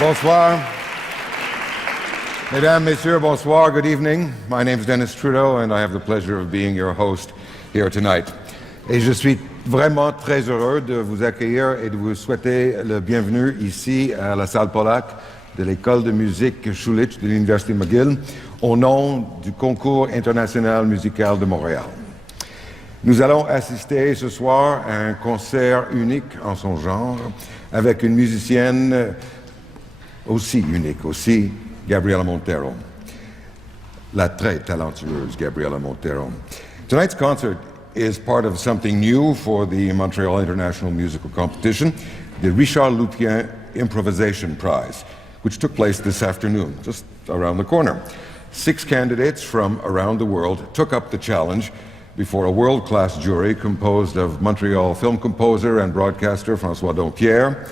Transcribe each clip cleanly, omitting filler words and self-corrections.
Bonsoir. Mesdames, Messieurs, bonsoir, good evening. My name is Dennis Trudeau and I have the pleasure of being your host here tonight. Et je suis vraiment très heureux de vous accueillir et de vous souhaiter le bienvenue ici à la salle Polac de l'école de musique Schulich de l'Université McGill au nom du concours international musical de Montréal. Nous allons assister ce soir à un concert unique en son genre avec une musicienne aussi unique, aussi Gabriela Montero, la très talentueuse Gabriela Montero. Tonight's concert is part of something new for the Montreal International Musical Competition, the Richard Lupien Improvisation Prize, which took place this afternoon, just around the corner. 6 candidates from around the world took up the challenge before a world-class jury composed of Montreal film composer and broadcaster François Dompierre,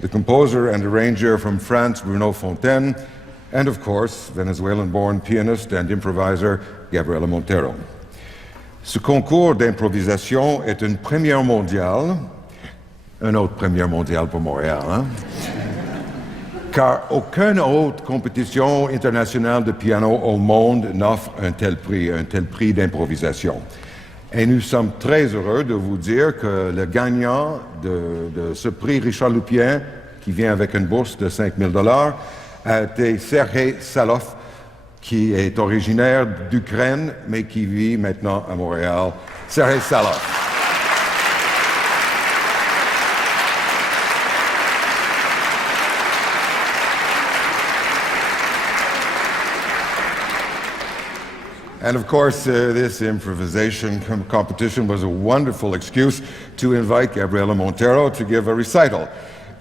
the composer and arranger from France Bruno Fontaine, and of course, Venezuelan-born pianist and improviser Gabriela Montero. Ce concours d'improvisation est une première mondiale, une autre première mondiale pour Montréal, hein? Car aucune autre compétition internationale de piano au monde n'offre un tel prix d'improvisation. Et nous sommes très heureux de vous dire que le gagnant de ce prix Richard Lupien, qui vient avec une bourse de $5 000, a été Sergei Salov, qui est originaire d'Ukraine, mais qui vit maintenant à Montréal. Sergei Salov. And of course, this improvisation competition was a wonderful excuse to invite Gabriela Montero to give a recital.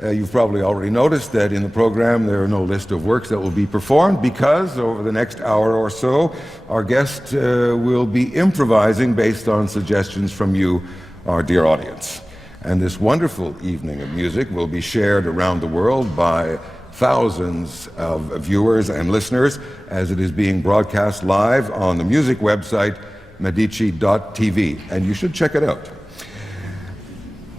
You've probably already noticed that in the program there are no list of works that will be performed because over the next hour or so, our guest will be improvising based on suggestions from you, our dear audience. And this wonderful evening of music will be shared around the world by thousands of viewers and listeners as it is being broadcast live on the music website medici.tv, and you should check it out.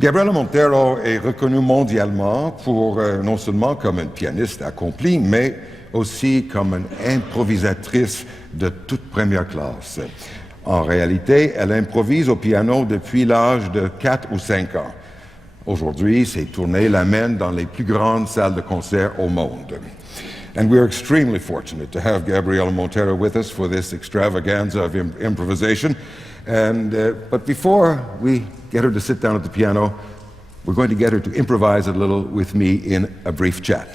Gabriela Montero est reconnue mondialement pour non seulement comme une pianiste accomplie, mais aussi comme une improvisatrice de toute première classe. En réalité, elle improvise au piano depuis l'âge de 4 ou 5 ans. Aujourd'hui, ses tournées l'amènent dans les plus grandes salles de concert au monde. And we're extremely fortunate to have Gabriela Montero with us for this extravaganza of improvisation. But before we get her to sit down at the piano, we're going to get her to improvise a little with me in a brief chat.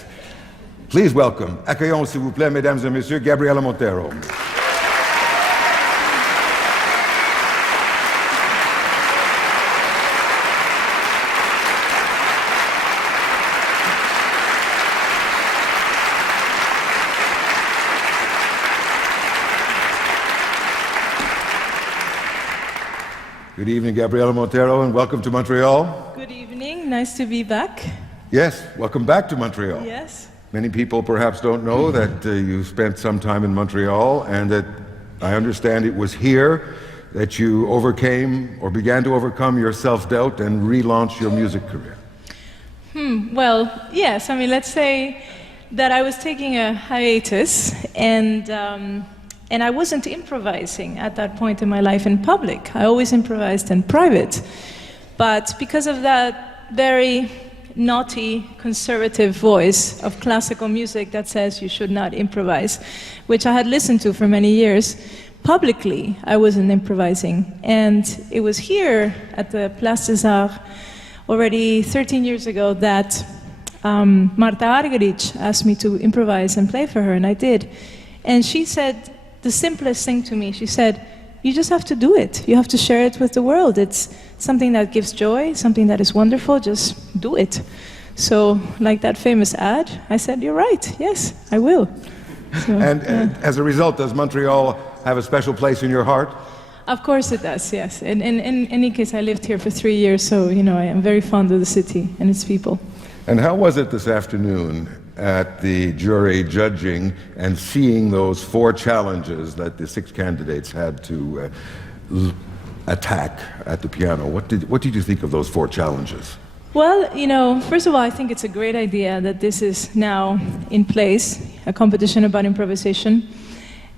Please welcome, accueillons s'il vous plaît, mesdames et messieurs, Gabriela Montero. Good evening, Gabriela Montero, and welcome to Montreal. Good evening, nice to be back. Yes, welcome back to Montreal. Yes. Many people perhaps don't know that you spent some time in Montreal, and that I understand it was here that you overcame or began to overcome your self-doubt and relaunch your music career. Well, yes, I mean, let's say that I was taking a hiatus and I wasn't improvising at that point in my life in public. I always improvised in private. But because of that very naughty, conservative voice of classical music that says you should not improvise, which I had listened to for many years, publicly I wasn't improvising. And it was here at the Place des Arts already 13 years ago that Marta Argerich asked me to improvise and play for her, and I did. And she said the simplest thing to me. She said, you just have to do it. You have to share it with the world. It's something that gives joy, something that is wonderful. Just do it. So, like that famous ad, I said, you're right. Yes, I will. So, and as a result, does Montreal have a special place in your heart? Of course it does, yes. In any case, I lived here for 3 years, so, you know, I am very fond of the city and its people. And how was it this afternoon at the jury judging and seeing those 4 challenges that the 6 candidates had to attack at the piano? What did you think of those 4 challenges? Well, you know, first of all, I think it's a great idea that this is now in place, a competition about improvisation.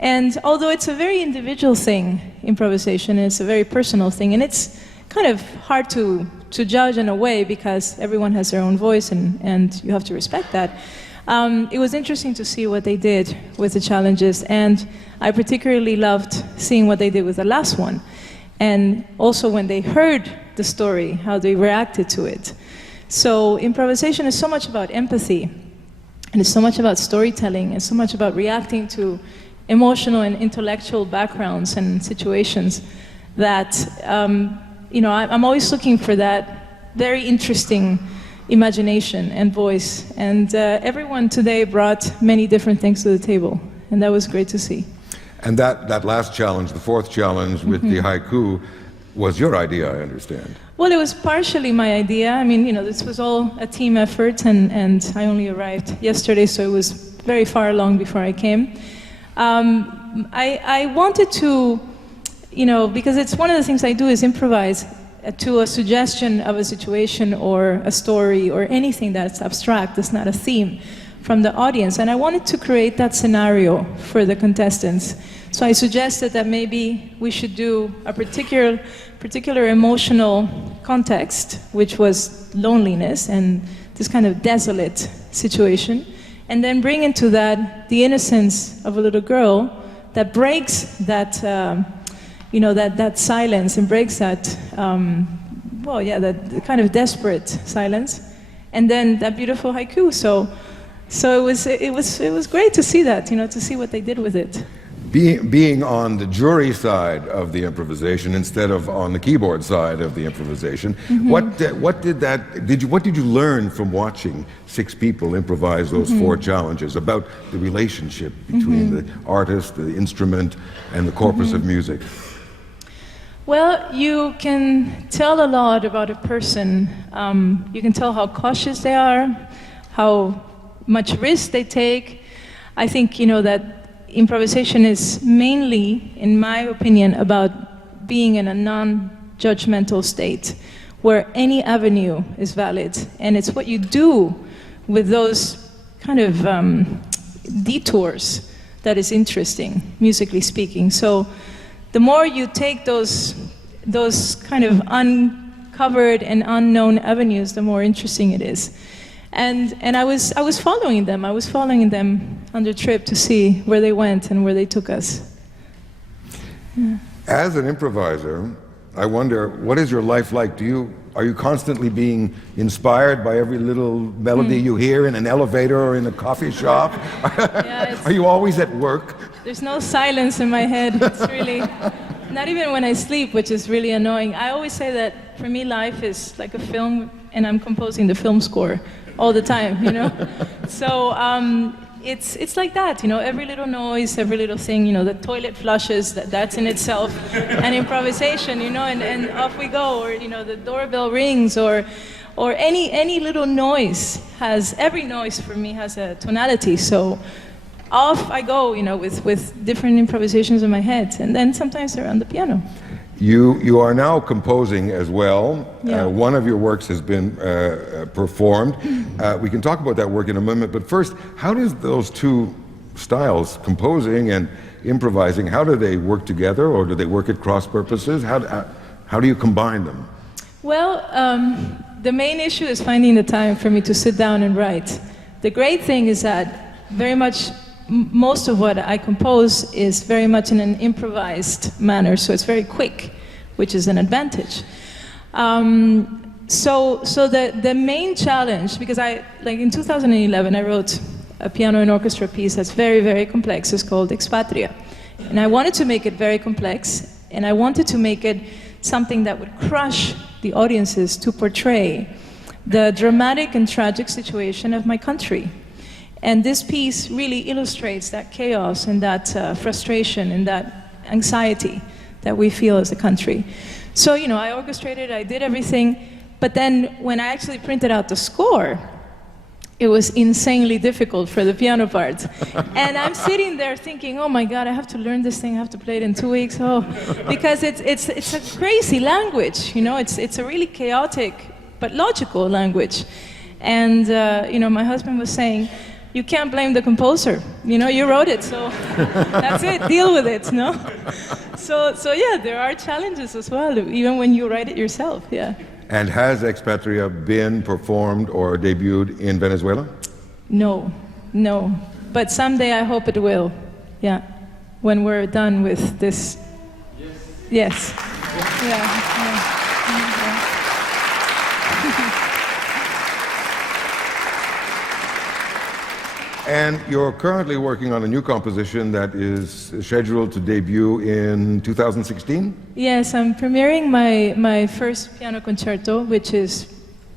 And although it's a very individual thing, improvisation, it's a very personal thing, and it's kind of hard to judge in a way because everyone has their own voice and you have to respect that. It was interesting to see what they did with the challenges, and I particularly loved seeing what they did with the last one. And also when they heard the story, how they reacted to it. So improvisation is so much about empathy, and it's so much about storytelling, and so much about reacting to emotional and intellectual backgrounds and situations that, you know, I'm always looking for that very interesting imagination and voice. And everyone today brought many different things to the table, and that was great to see. And that last challenge, the fourth challenge with the haiku, was your idea, I understand. Well, it was partially my idea. I mean, you know, this was all a team effort, and I only arrived yesterday, so it was very far along before I came. I wanted to, you know, because it's one of the things I do is improvise to a suggestion of a situation or a story or anything that's abstract, that's not a theme, from the audience. And I wanted to create that scenario for the contestants. So I suggested that maybe we should do a particular emotional context, which was loneliness and this kind of desolate situation, and then bring into that the innocence of a little girl that breaks that, you know, that silence and breaks that, well, yeah, that kind of desperate silence, and then that beautiful haiku. So it was great to see that, you know, to see what they did with it. Being on the jury side of the improvisation instead of on the keyboard side of the improvisation, what did you learn from watching 6 people improvise those 4 challenges about the relationship between the artist, the instrument, and the corpus of music? Well, you can tell a lot about a person. You can tell how cautious they are, how much risk they take. I think, you know, that improvisation is mainly, in my opinion, about being in a non-judgmental state where any avenue is valid, and it's what you do with those kind of detours that is interesting, musically speaking. So the more you take those kind of uncovered and unknown avenues, the more interesting it is. And I was following them. I was following them on the trip to see where they went and where they took us. Yeah. As an improviser, I wonder, what is your life like? Are you constantly being inspired by every little melody you hear in an elevator or in a coffee shop? Yeah, are you always at work? There's no silence in my head. It's really, not even when I sleep, which is really annoying. I always say that for me life is like a film, and I'm composing the film score all the time, you know? So it's like that, you know, every little noise, every little thing, you know, the toilet flushes, that's in itself an improvisation, you know, and off we go, or, you know, the doorbell rings, or any little noise every noise for me has a tonality, so off I go, you know, with different improvisations in my head, and then sometimes they're on the piano. You are now composing as well. Yeah. One of your works has been performed. We can talk about that work in a moment, but first, how does those 2 styles, composing and improvising, how do they work together, or do they work at cross purposes? How do you combine them? Well, the main issue is finding the time for me to sit down and write. The great thing is that very much most of what I compose is very much in an improvised manner, so it's very quick, which is an advantage. So the main challenge, because like in 2011, I wrote a piano and orchestra piece that's very, very complex. It's called Expatria. And I wanted to make it very complex, and I wanted to make it something that would crush the audiences to portray the dramatic and tragic situation of my country. And this piece really illustrates that chaos and that frustration and that anxiety that we feel as a country. So, you know, I orchestrated, I did everything, but then when I actually printed out the score, it was insanely difficult for the piano part. And I'm sitting there thinking, oh my God, I have to learn this thing, I have to play it in 2 weeks, because it's a crazy language, you know, it's a really chaotic but logical language. And my husband was saying, you can't blame the composer. You wrote it, so that's it. Deal with it, no? So yeah, there are challenges as well, even when you write it yourself. Yeah. And has Expatria been performed or debuted in Venezuela? No. But someday I hope it will. Yeah. When we're done with this. Yes. Yeah. And you're currently working on a new composition that is scheduled to debut in 2016? Yes, I'm premiering my first piano concerto, which is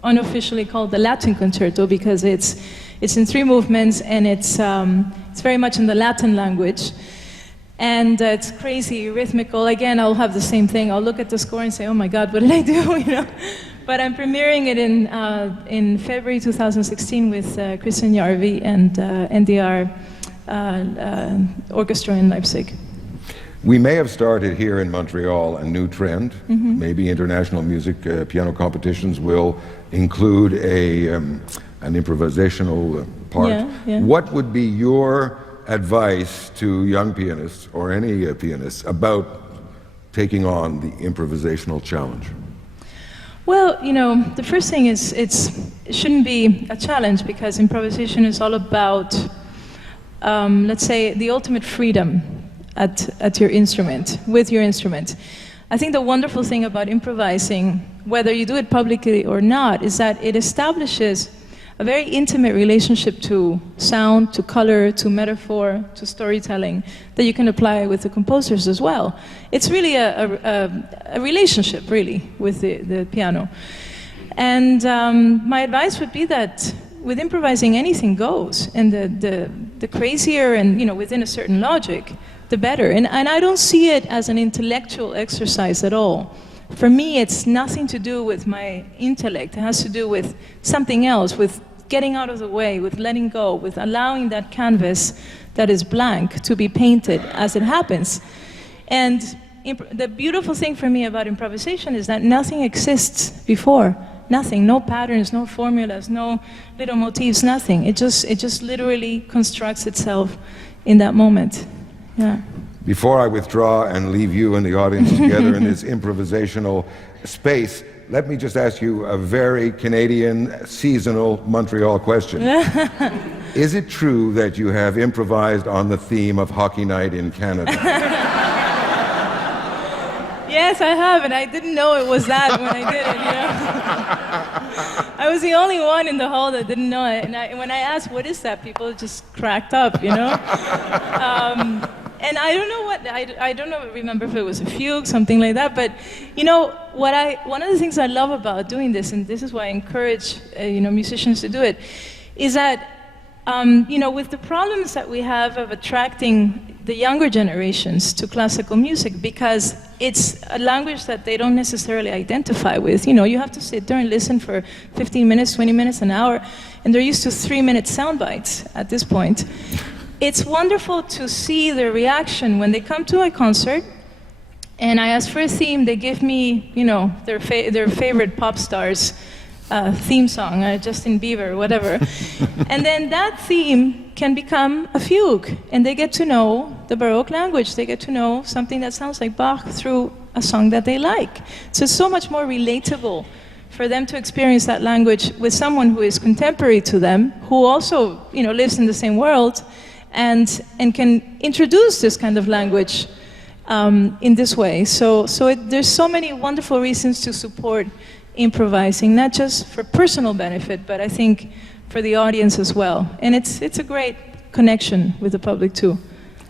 unofficially called the Latin Concerto because it's in 3 movements and it's very much in the Latin language. And it's crazy, rhythmical. Again, I'll have the same thing. I'll look at the score and say, oh my God, what did I do? But I'm premiering it in February 2016 with Christian Jarvi and NDR Orchestra in Leipzig. We may have started here in Montreal a new trend. Mm-hmm. Maybe international music piano competitions will include an improvisational part. Yeah. What would be your advice to young pianists or any pianists about taking on the improvisational challenge? Well, the first thing is it shouldn't be a challenge because improvisation is all about, let's say, the ultimate freedom at your instrument, with your instrument. I think the wonderful thing about improvising, whether you do it publicly or not, is that it establishes a very intimate relationship to sound, to color, to metaphor, to storytelling that you can apply with the composers as well. It's really a relationship, really, with the piano. And my advice would be that with improvising, anything goes. And the crazier and, within a certain logic, the better. And I don't see it as an intellectual exercise at all. For me, it's nothing to do with my intellect. It has to do with something else, with getting out of the way, with letting go, with allowing that canvas that is blank to be painted as it happens. And the beautiful thing for me about improvisation is that nothing exists before. Nothing, no patterns, no formulas, no little motifs, nothing. It just literally constructs itself in that moment. Yeah. Before I withdraw and leave you and the audience together in this improvisational space, let me just ask you a very Canadian, seasonal Montreal question. Is it true that you have improvised on the theme of Hockey Night in Canada? Yes, I have, and I didn't know it was that when I did it, I was the only one in the hall that didn't know it, and when I asked, what is that, people just cracked up, And I don't know I don't remember if it was a fugue, something like that, but one of the things I love about doing this, and this is why I encourage musicians to do it, is that with the problems that we have of attracting the younger generations to classical music, because it's a language that they don't necessarily identify with. You have to sit there and listen for 15 minutes, 20 minutes, an hour, and they're used to 3-minute sound bites at this point. It's wonderful to see their reaction when they come to a concert and I ask for a theme. They give me, their favorite pop star's theme song, Justin Bieber, whatever. And then that theme can become a fugue, and they get to know the Baroque language. They get to know something that sounds like Bach through a song that they like. So it's so much more relatable for them to experience that language with someone who is contemporary to them, who also, lives in the same world, and can introduce this kind of language in this way. So there's so many wonderful reasons to support improvising, not just for personal benefit, but I think for the audience as well. And it's a great connection with the public too.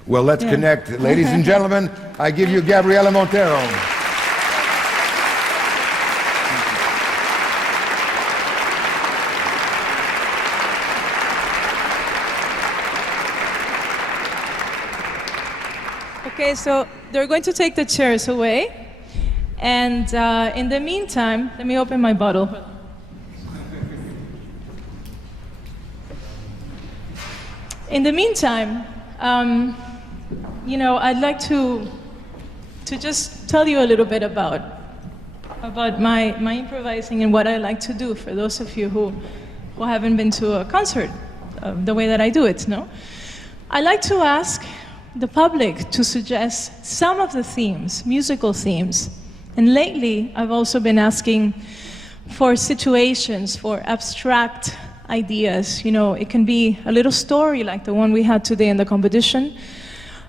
Well, let's connect. Ladies and gentlemen, I give you Gabriela Montero. Okay, so they're going to take the chairs away. And in the meantime, let me open my bottle. In the meantime, I'd like to just tell you a little bit about about my improvising and what I like to do, for those of you who haven't been to a concert the way that I do it, no? I like to ask the public to suggest some of the themes, musical themes. And lately, I've also been asking for situations, for abstract ideas. You know, it can be a little story like the one we had today in the competition.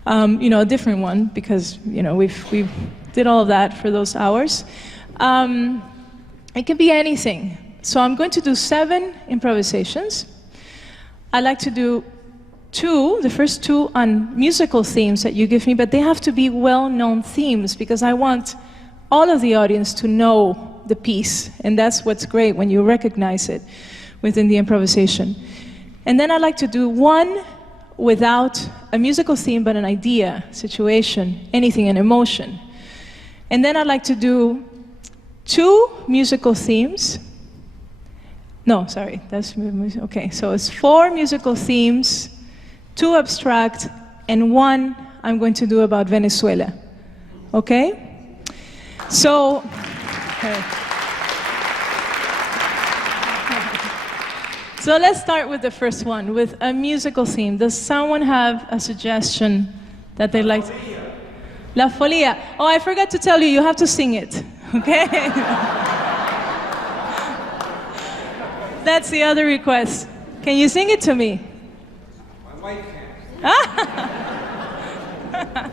You know, a different one, because, you know, we did all of that for those hours. It can be anything. So I'm going to do 7 improvisations. I like to do 2, the first 2 on musical themes that you give me, but they have to be well-known themes, because I want all of the audience to know the piece, and that's what's great when you recognize it within the improvisation. And then I like to do 1 without a musical theme, but an idea, situation, anything, an emotion. And then I like to do 2 musical themes. No, sorry, that's okay. So it's 4 musical themes, 2 abstract, and 1 I'm going to do about Venezuela. Okay? So, okay. So let's start with the first one, with a musical theme. Does someone have a suggestion that they'd like to? La Folia. Oh, I forgot to tell you, you have to sing it, okay? That's the other request. Can you sing it to me? My wife can.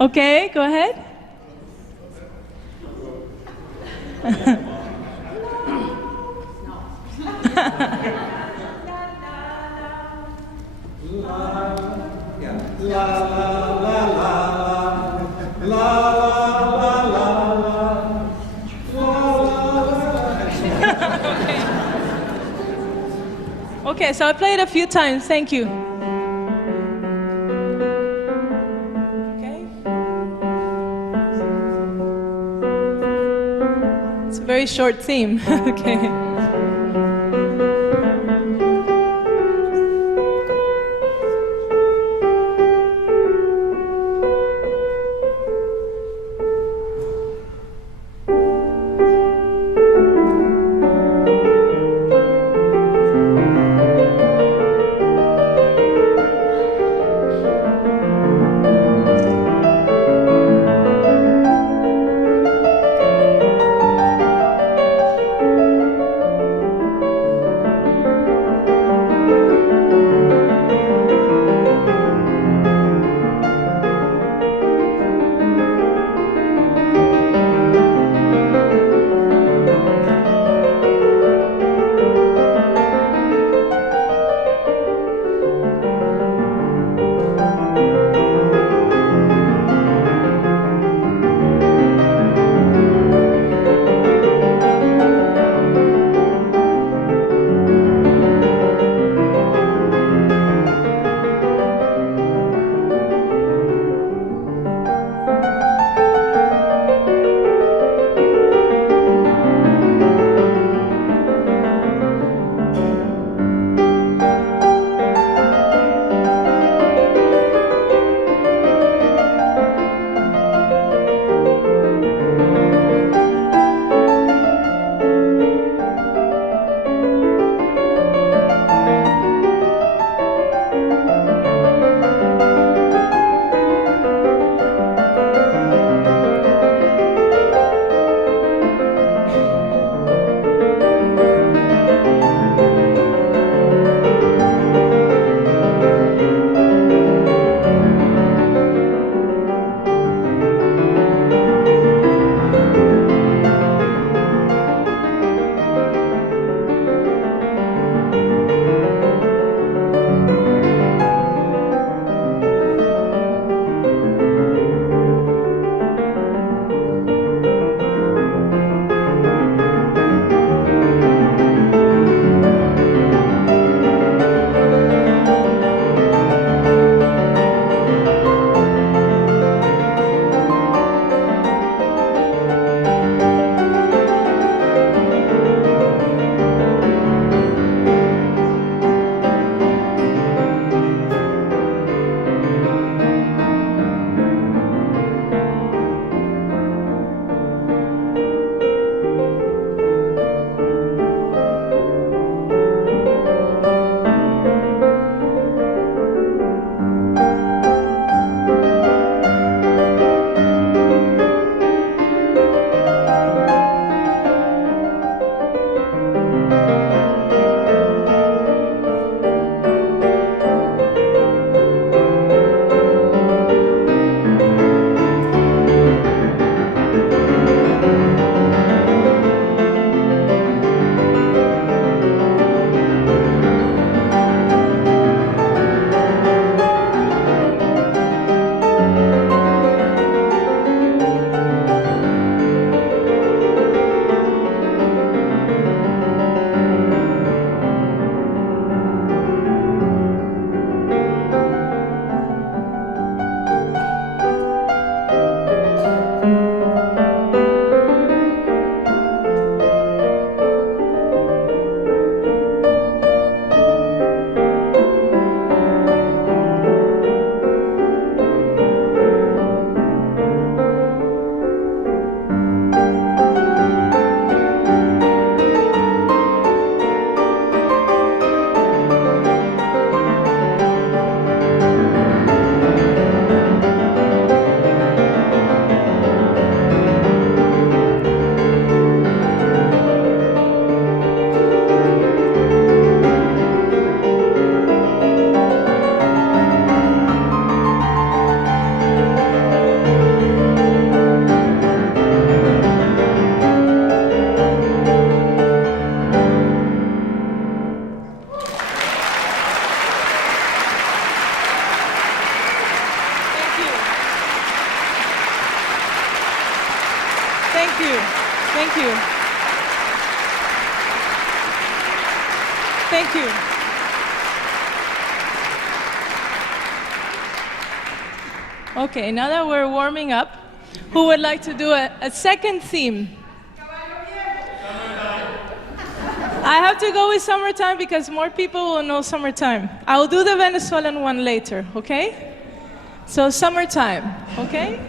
Okay, go ahead. Okay, so I played a few times. Thank you. Okay. It's a very short theme. Okay. Thank you. Okay, now that we're warming up, who would like to do a second theme? I have to go with summertime because more people will know summertime. I'll do the Venezuelan one later, okay? So summertime, okay?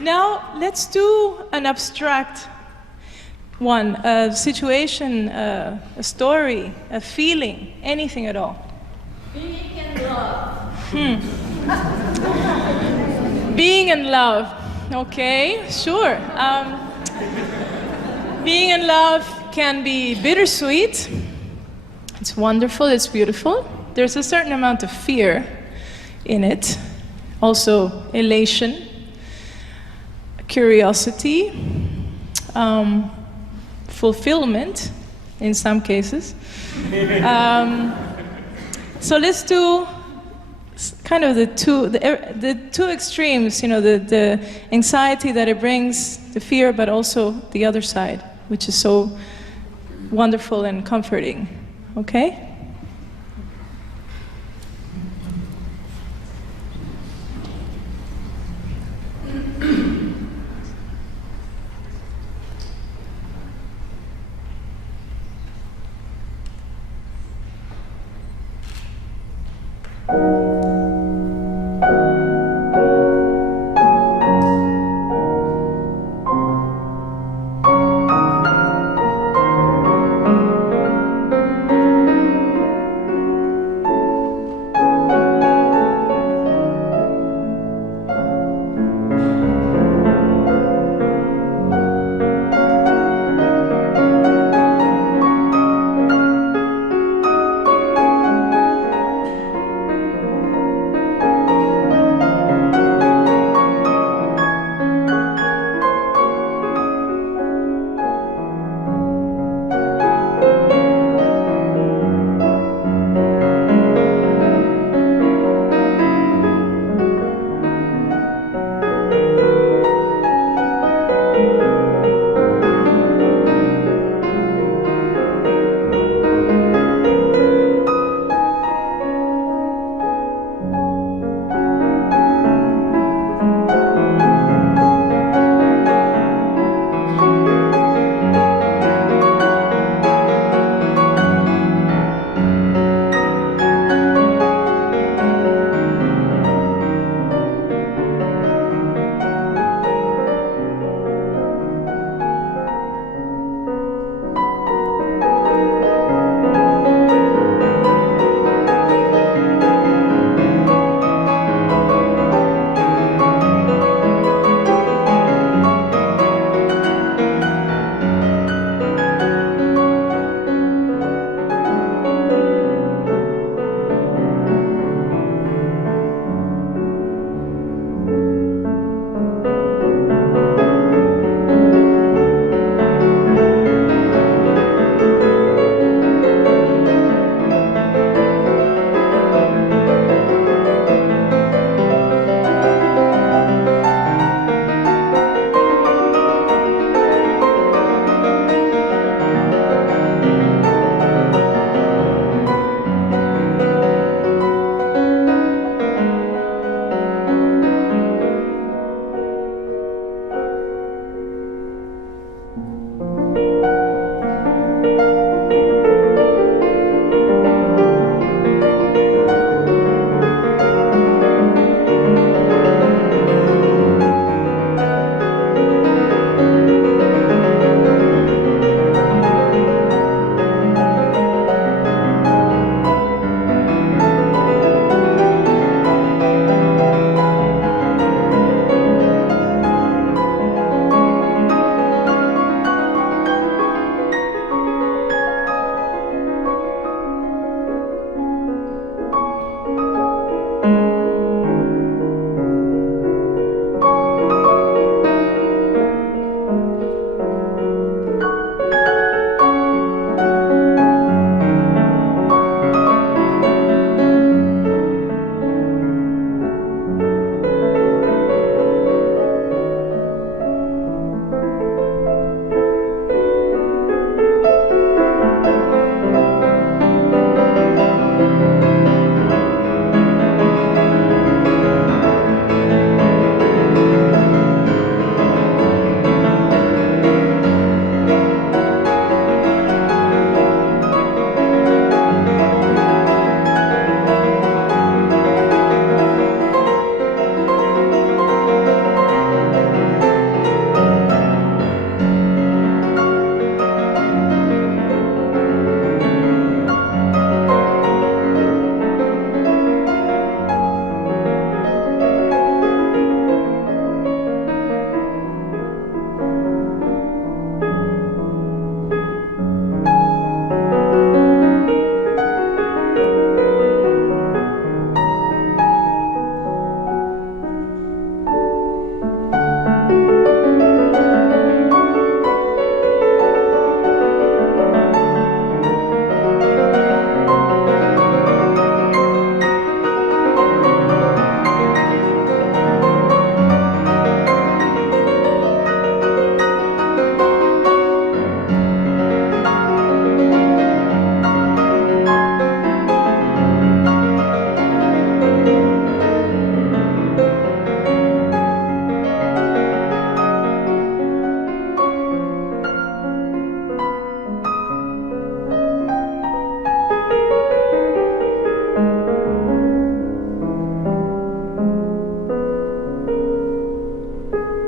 Now let's do an abstract one, a situation, a story, a feeling, anything at all. Being in love. Being in love. Okay, sure. Being in love can be bittersweet. It's wonderful, it's beautiful. There's a certain amount of fear in it. Also elation, curiosity, fulfillment in some cases. So let's do kind of the two extremes, you know, the anxiety that it brings, the fear, but also the other side, which is so wonderful and comforting. Okay?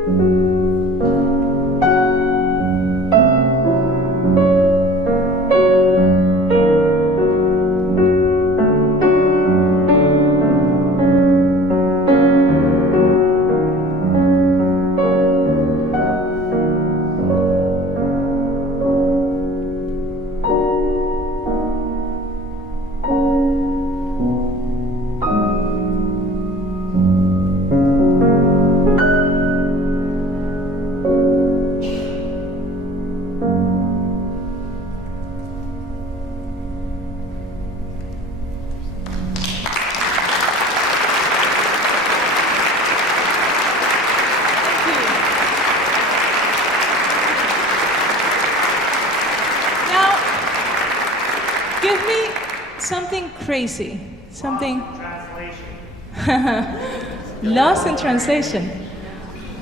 Give me something crazy, something. Lost in translation.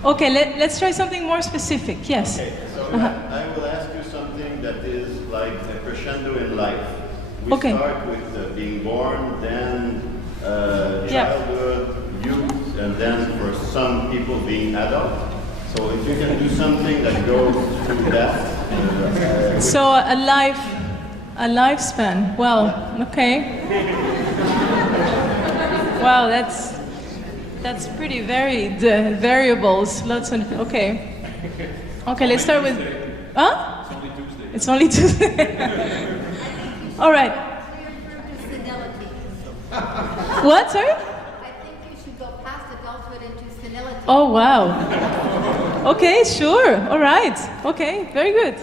Okay, let's try something more specific. Yes. Okay, so I will ask you something that is like a crescendo in life. We Okay. start with being born, then Yeah. childhood, youth, and then for some people being adult. So if you can do something that goes through that. So a lifespan. Well, okay. Wow, that's pretty varied. Variables, lots of. Okay. Okay, let's start with. Huh? It's only Tuesday. All right. Senility. What? Sorry. I think you should go past adulthood into senility. Oh wow. Okay, sure. All right. Okay, very good.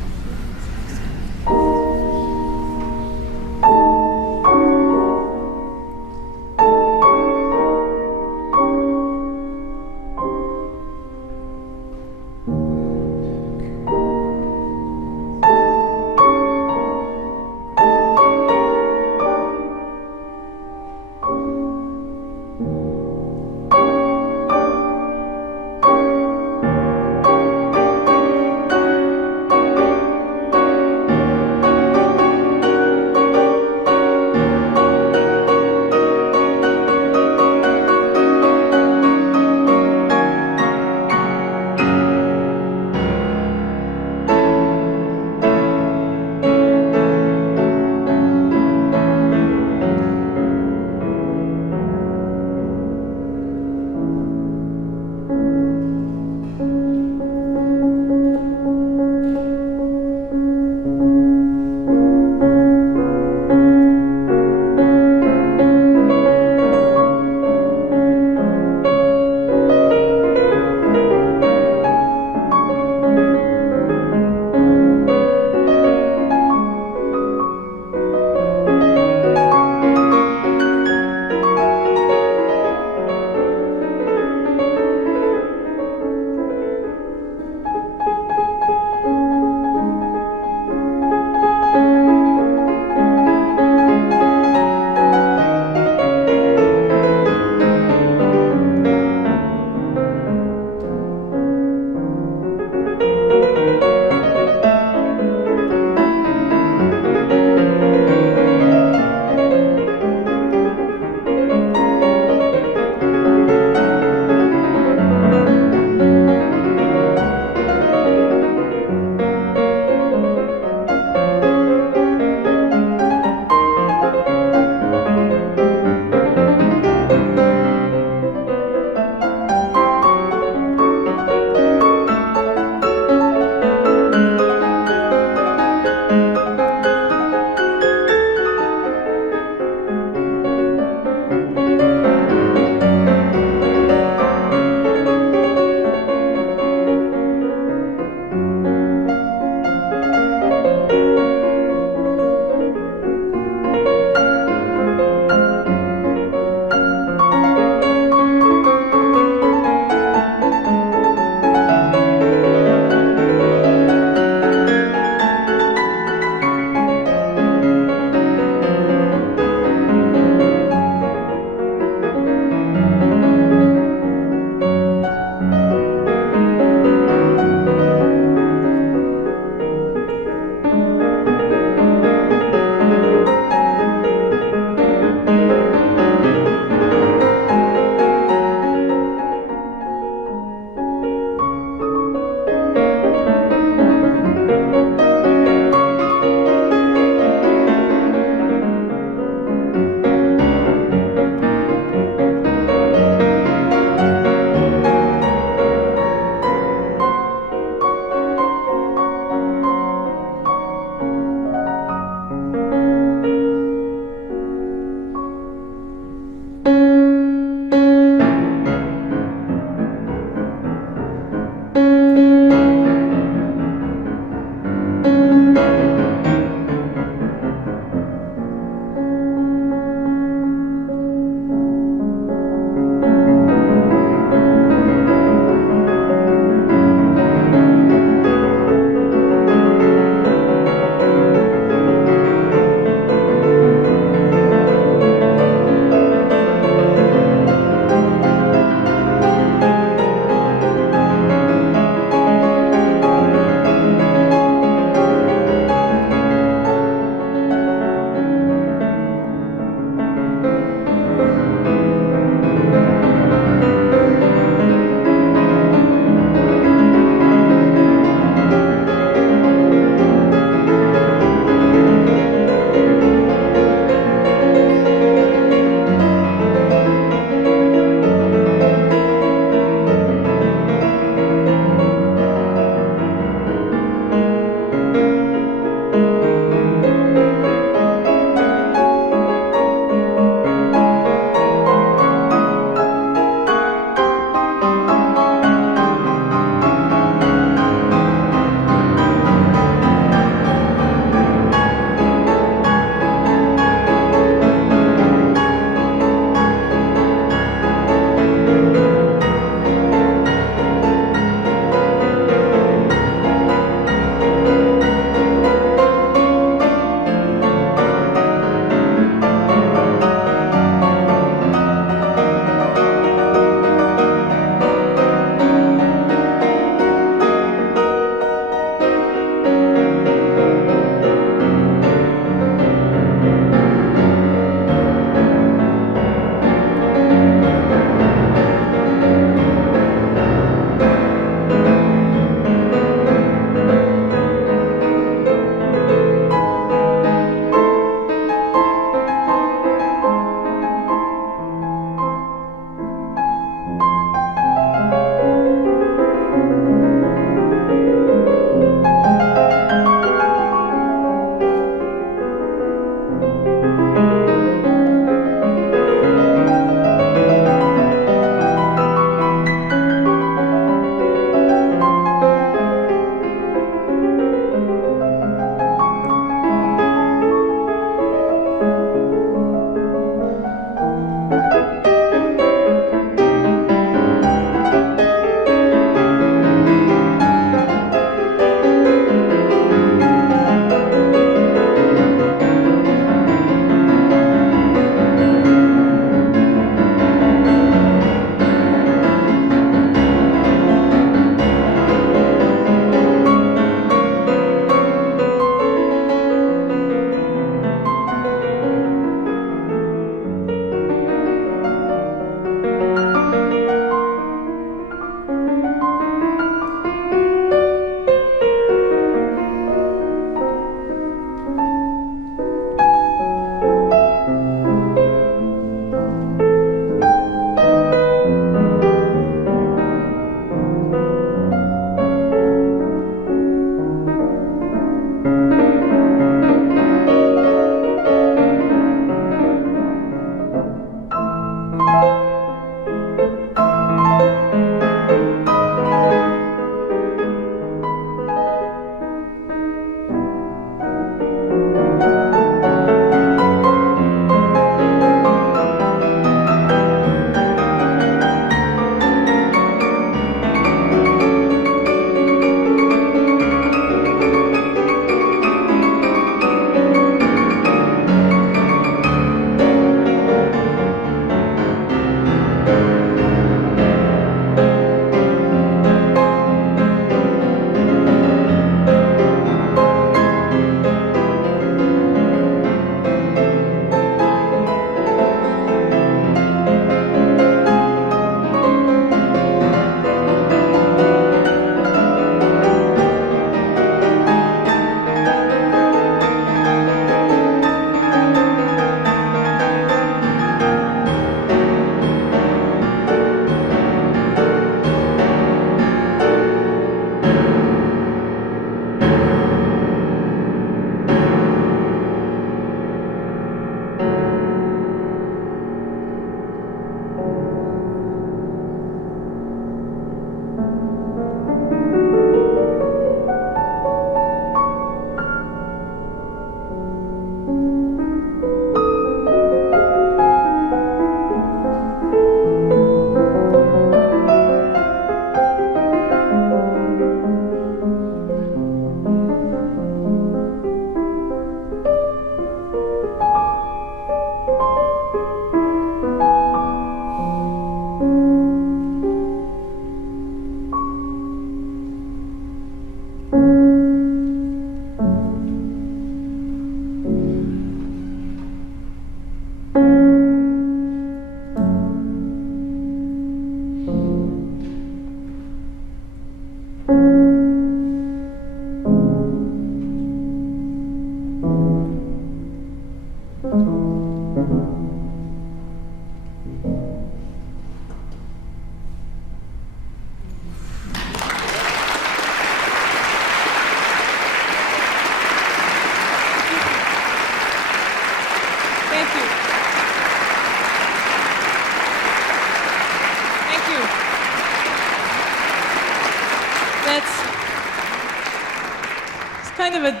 kind of a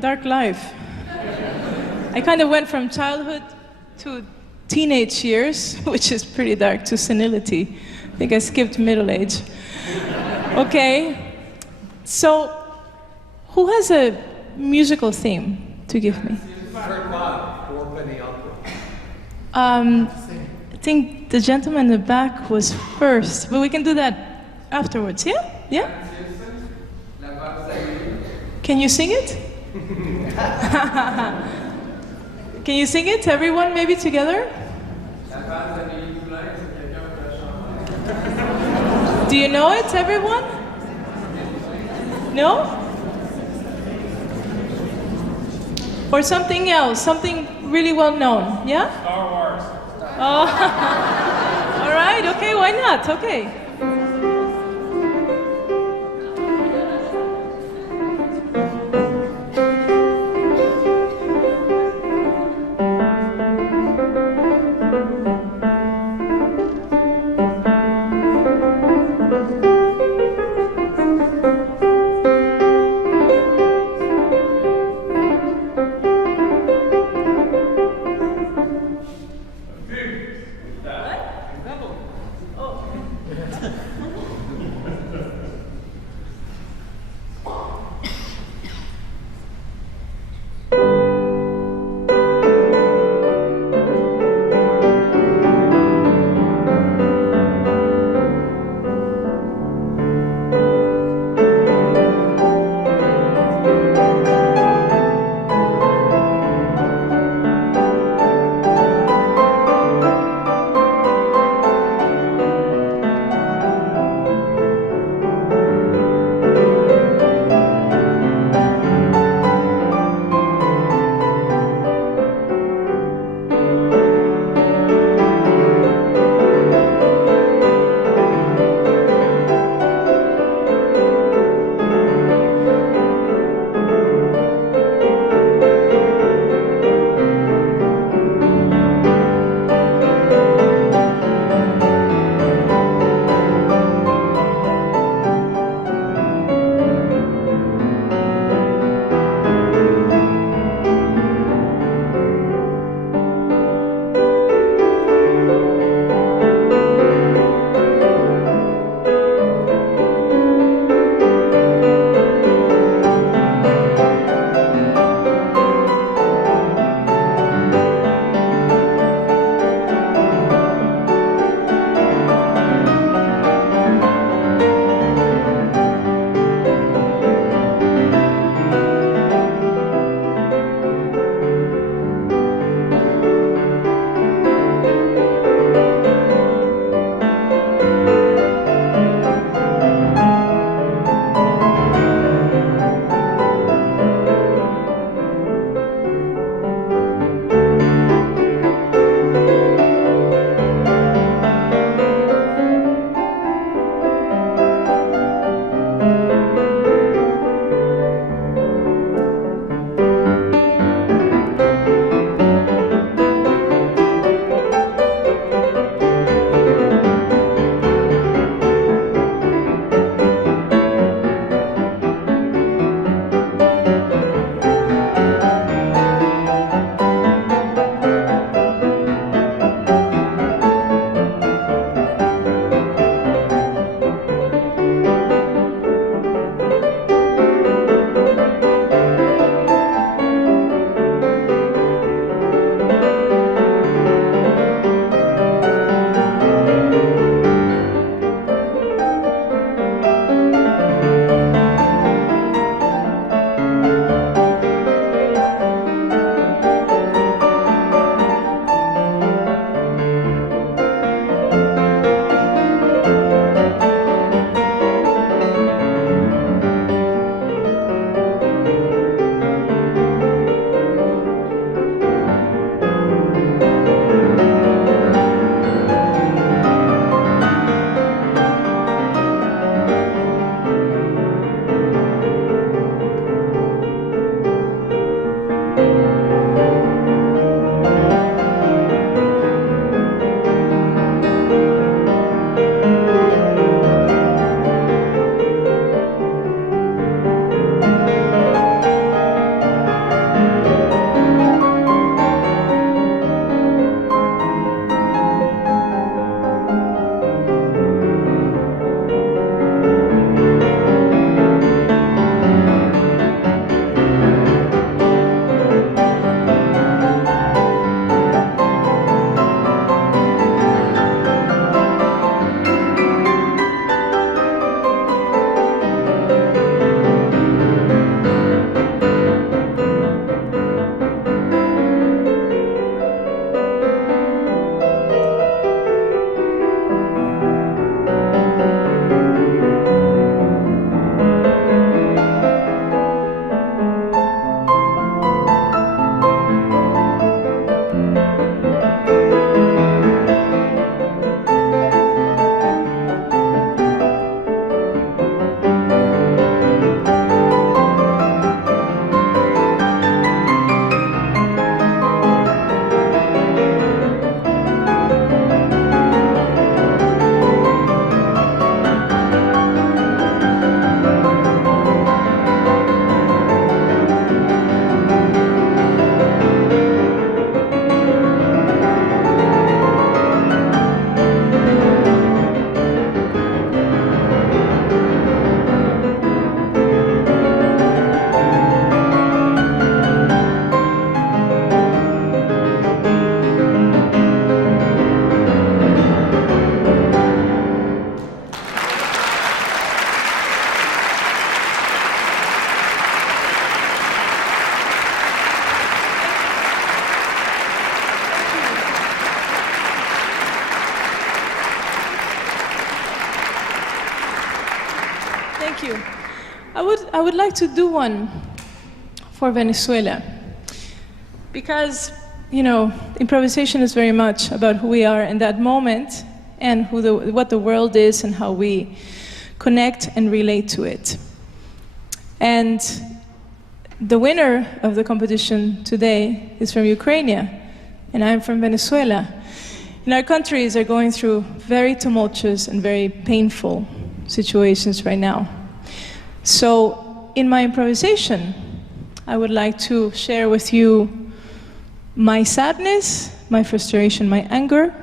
dark life. I kind of went from childhood to teenage years, which is pretty dark, to senility. I think I skipped middle age. Okay, so who has a musical theme to give me? I think the gentleman in the back was first, but we can do that afterwards, yeah? Yeah? Can you sing it? Can you sing it, everyone, maybe together? Do you know it, everyone? No? Or something else, something really well known, yeah? Star Wars. Oh, all right, okay, why not? Okay. Thank you. I would like to do one for Venezuela because, you know, improvisation is very much about who we are in that moment and what the world is and how we connect and relate to it. And the winner of the competition today is from Ukraine, and I'm from Venezuela. And our countries are going through very tumultuous and very painful situations right now. So in my improvisation, I would like to share with you my sadness, my frustration, my anger,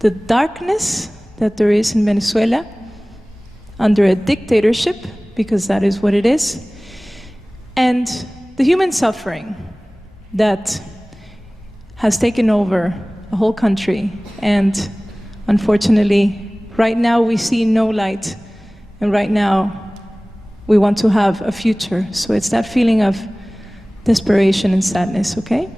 the darkness that there is in Venezuela under a dictatorship, because that is what it is, and the human suffering that has taken over a whole country. And unfortunately, right now we see no light, and right now we want to have a future. So it's that feeling of desperation and sadness, okay?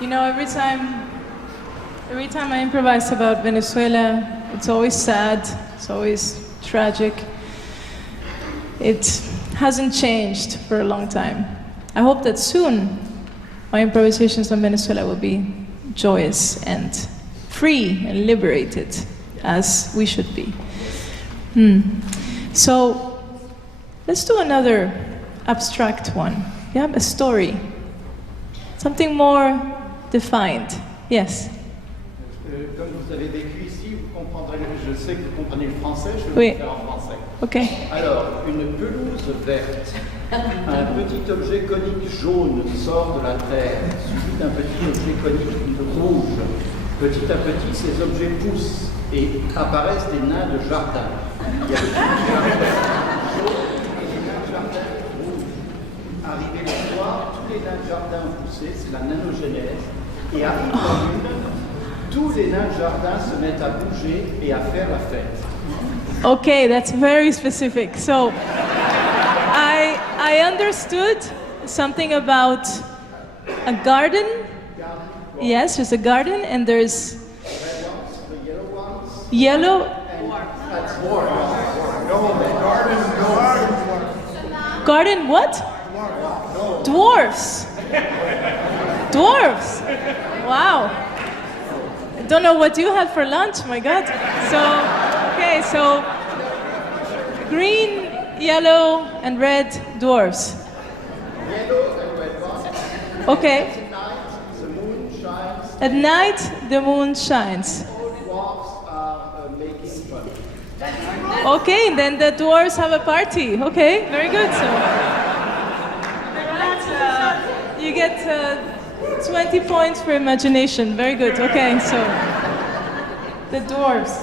You know, every time I improvise about Venezuela, it's always sad, it's always tragic. It hasn't changed for a long time. I hope that soon my improvisations on Venezuela will be joyous and free and liberated, as we should be. So let's do another abstract one. Yeah, a story. Something more defined. Yes. Comme vous avez vécu ici, vous comprendrez, je sais que vous comprenez le français, je vais Oui. le faire en français. Ok. Alors, une pelouse verte, un petit objet conique jaune sort de la terre, suivi d'un petit objet conique rouge. Petit à petit, ces objets poussent et apparaissent des nains de jardin. Il y a des jardins jaunes et des nains de jardin rouges. Arrivé le soir, tous les nains de jardin ont poussé, c'est la nanogénèse, et arrive la lune, tous les nains de jardin se mettent à bouger et à faire la fête. Okay, that's very specific. So I understood something about a garden. Yes, there's a garden and there's The yellow ones, yellow. that's Garden what? Dwarfs. Dwarfs. Wow. I don't know what you had for lunch, my God. So, okay, so green, yellow, and red dwarfs. yellow and red ones. Okay. Tonight, the moon shines. At night, the moon shines. All dwarfs are making fun. Okay, then the dwarves have a party. Okay, very good. So you get 20 points for imagination. Very good. Okay, so the dwarves.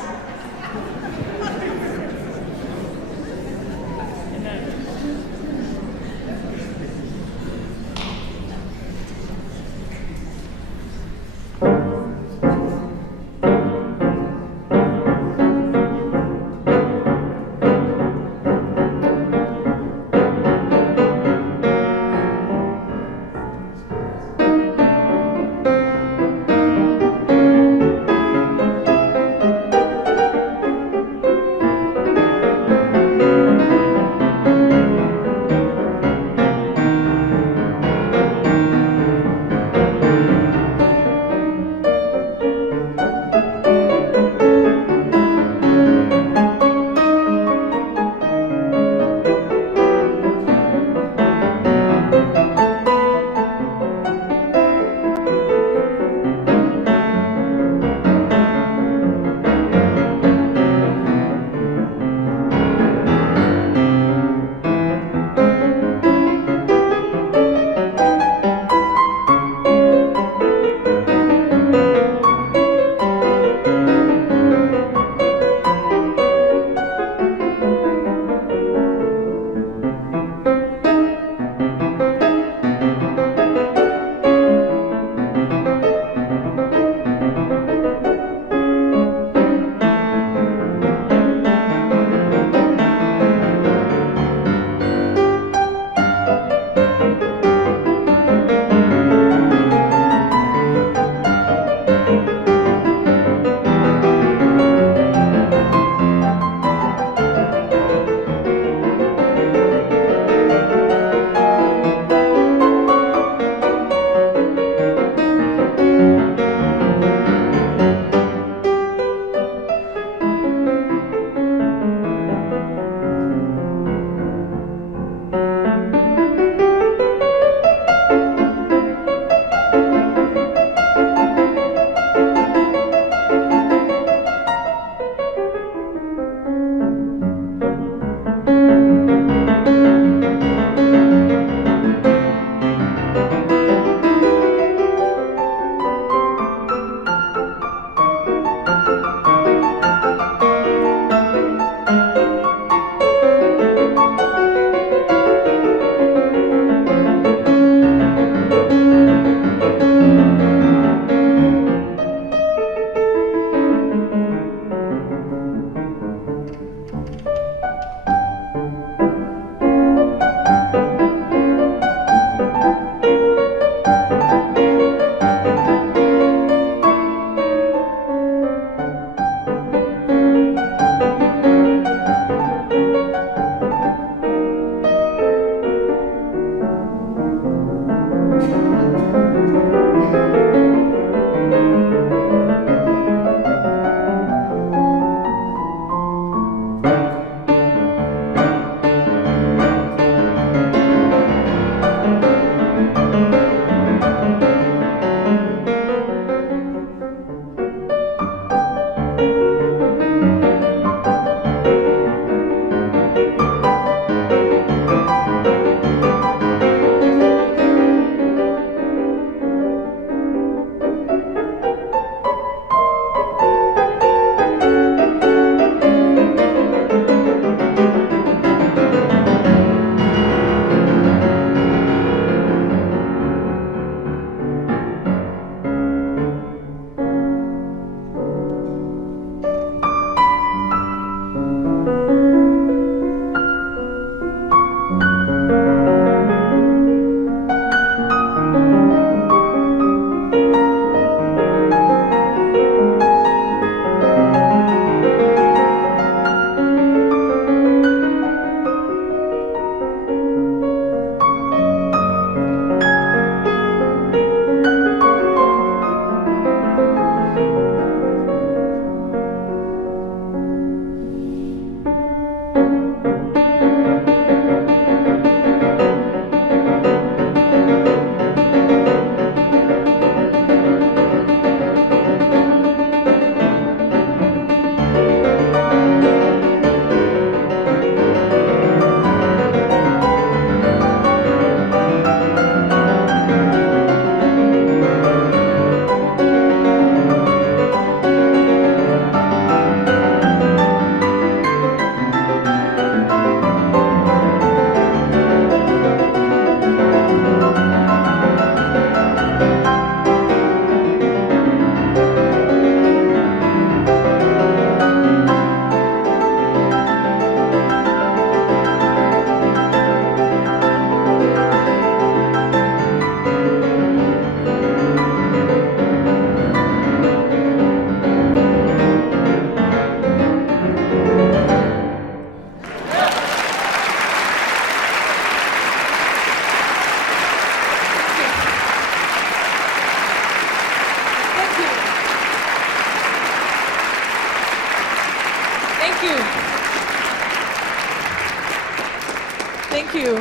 Thank you.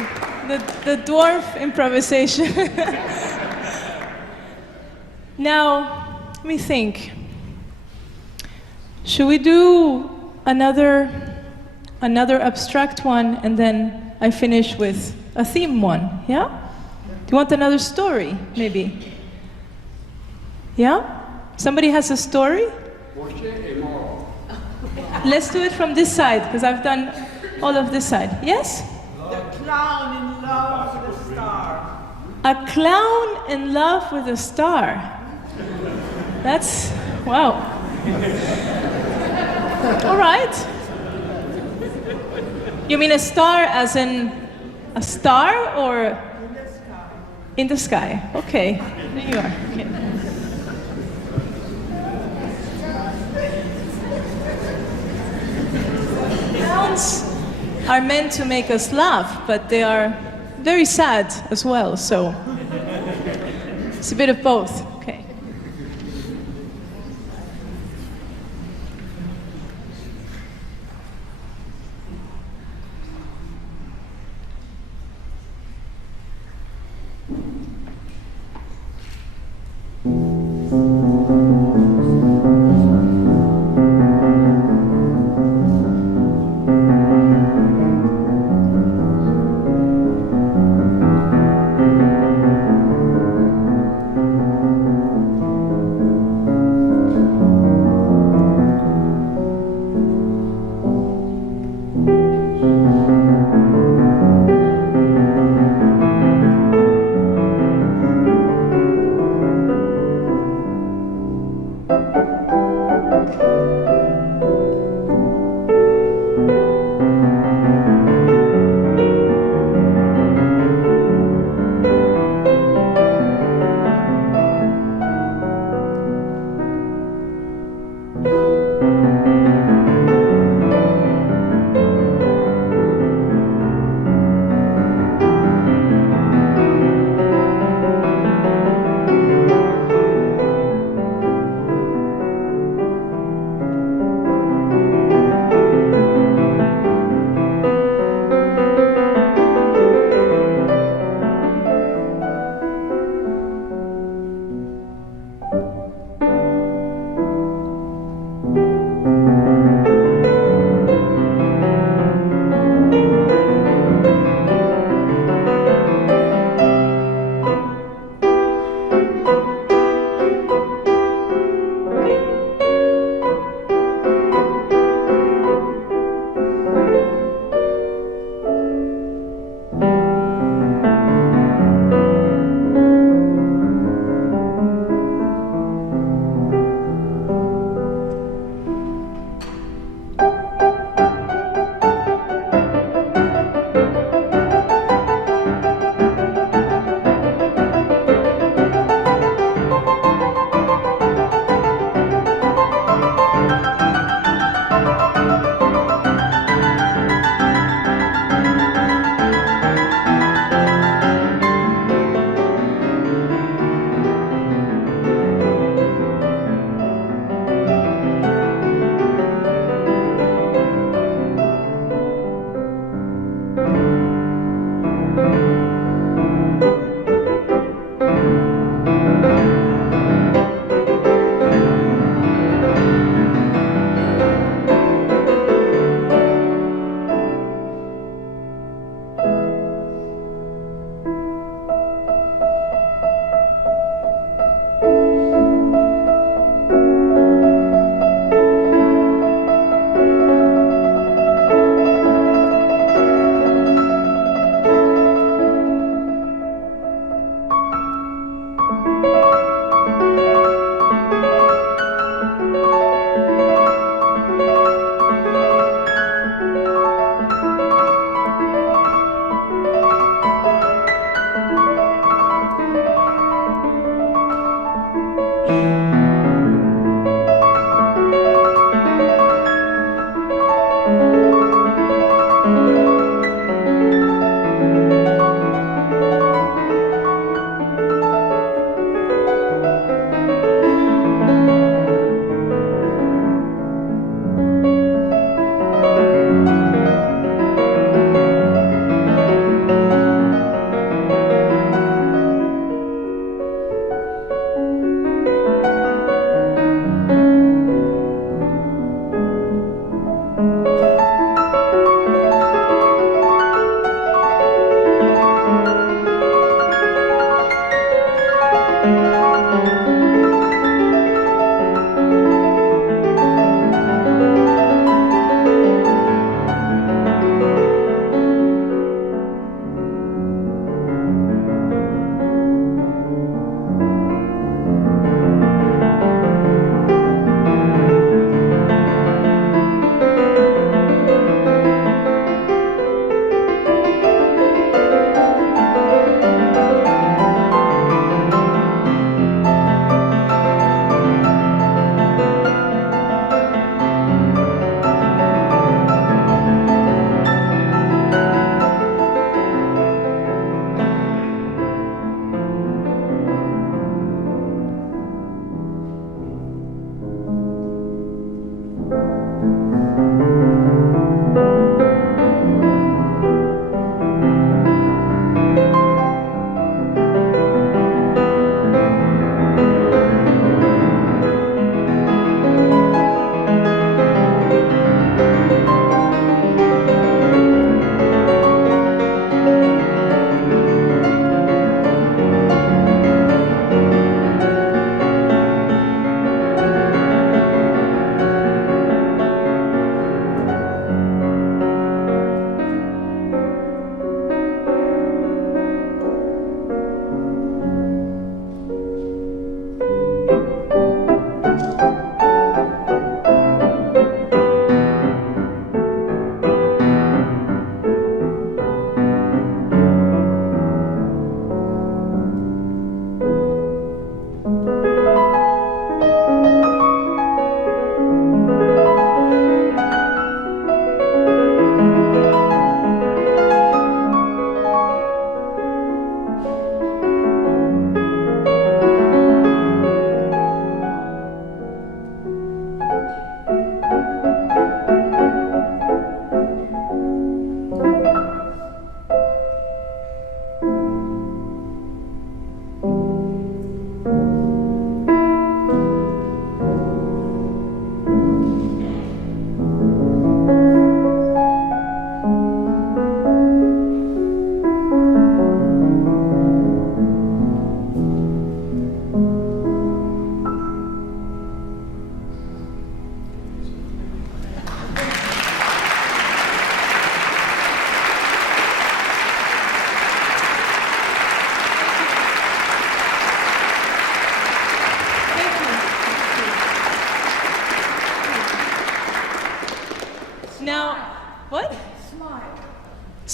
The dwarf improvisation. Now, let me think. Should we do another abstract one and then I finish with a theme one? Yeah? Do you want another story, maybe? Yeah? Somebody has a story? Let's do it from this side, because I've done all of this side. Yes? The clown in love with a star. A clown in love with a star. That's, wow. All right. You mean a star as in a star or? In the sky. In the sky. Okay, there you are. Okay. Clowns are meant to make us laugh, but they are very sad as well, so it's a bit of both. Okay.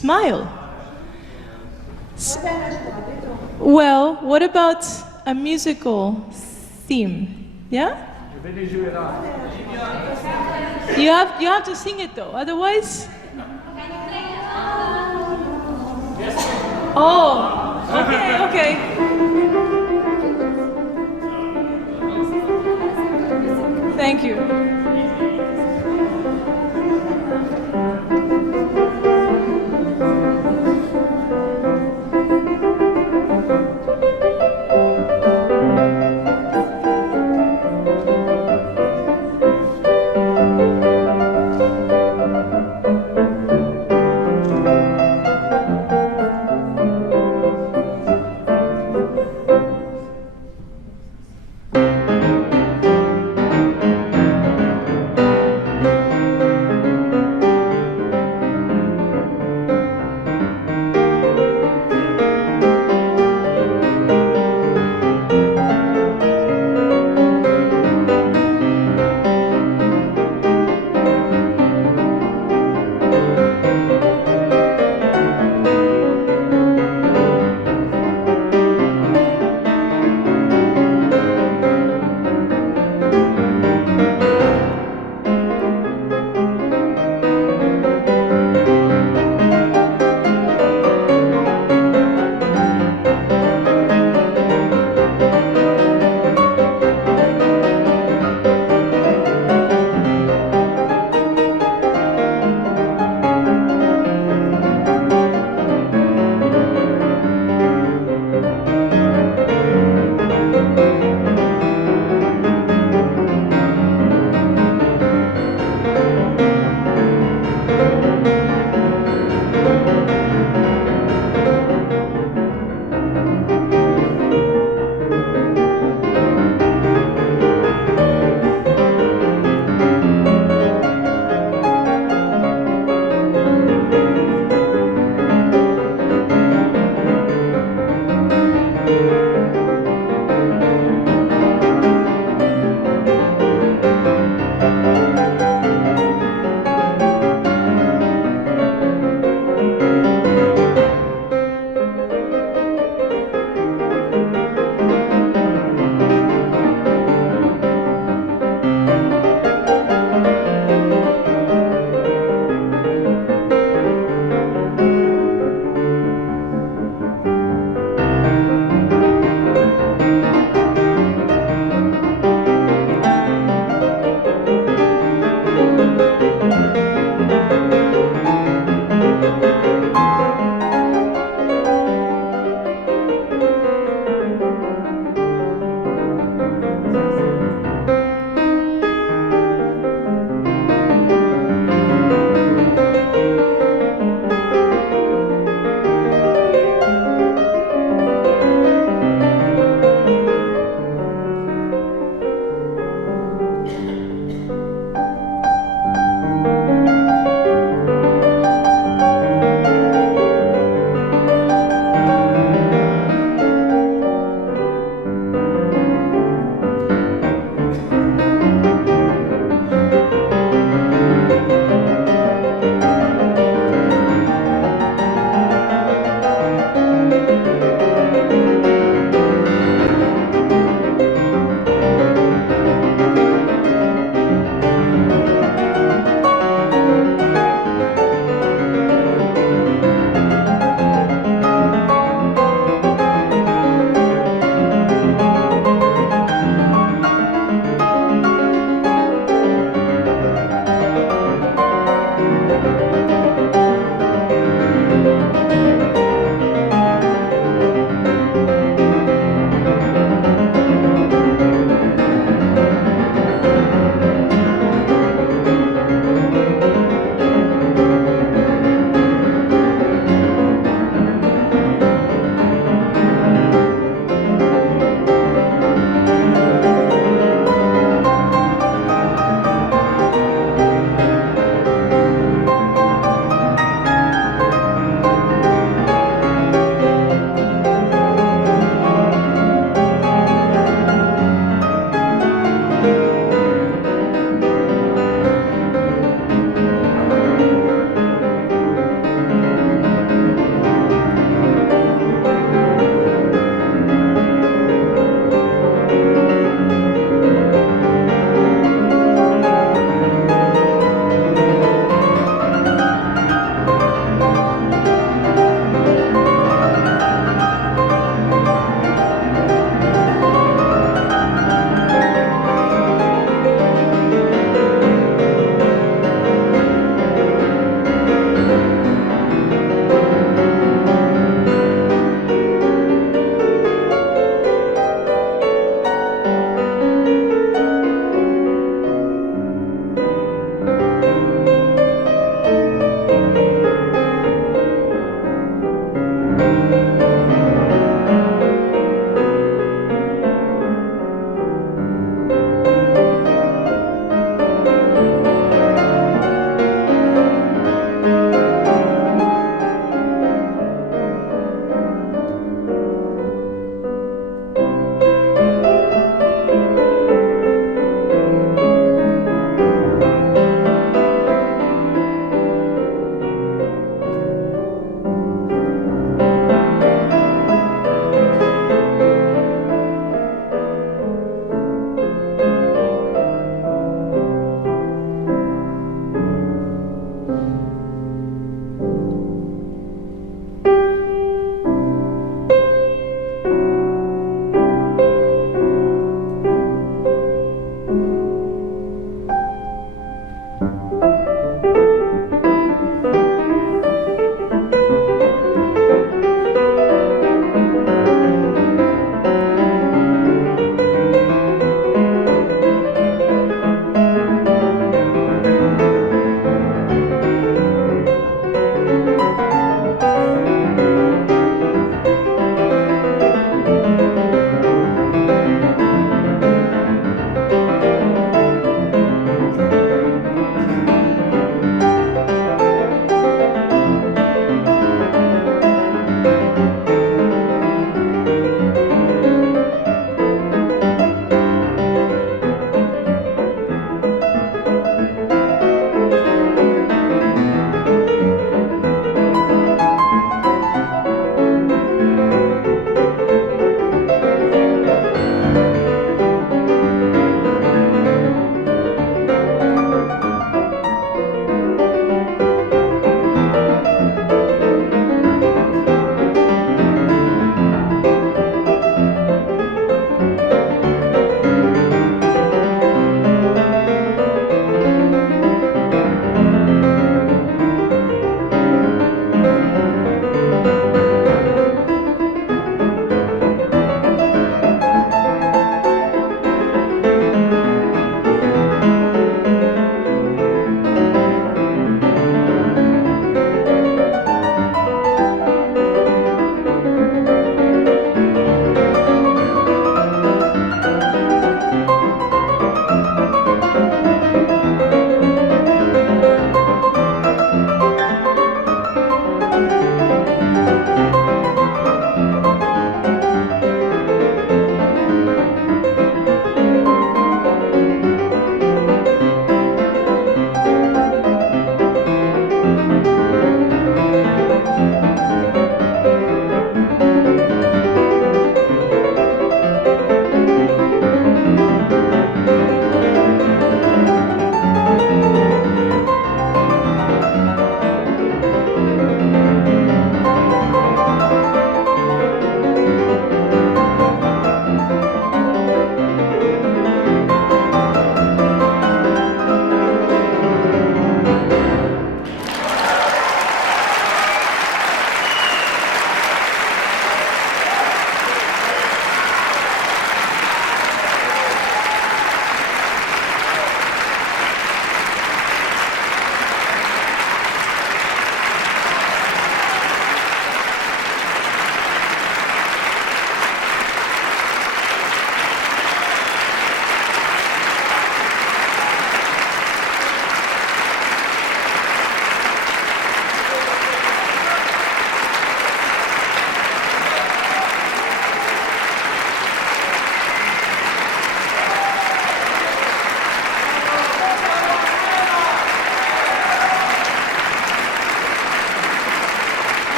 smile. Well, what about a musical theme? Yeah? You have to sing it though, otherwise. Oh, okay.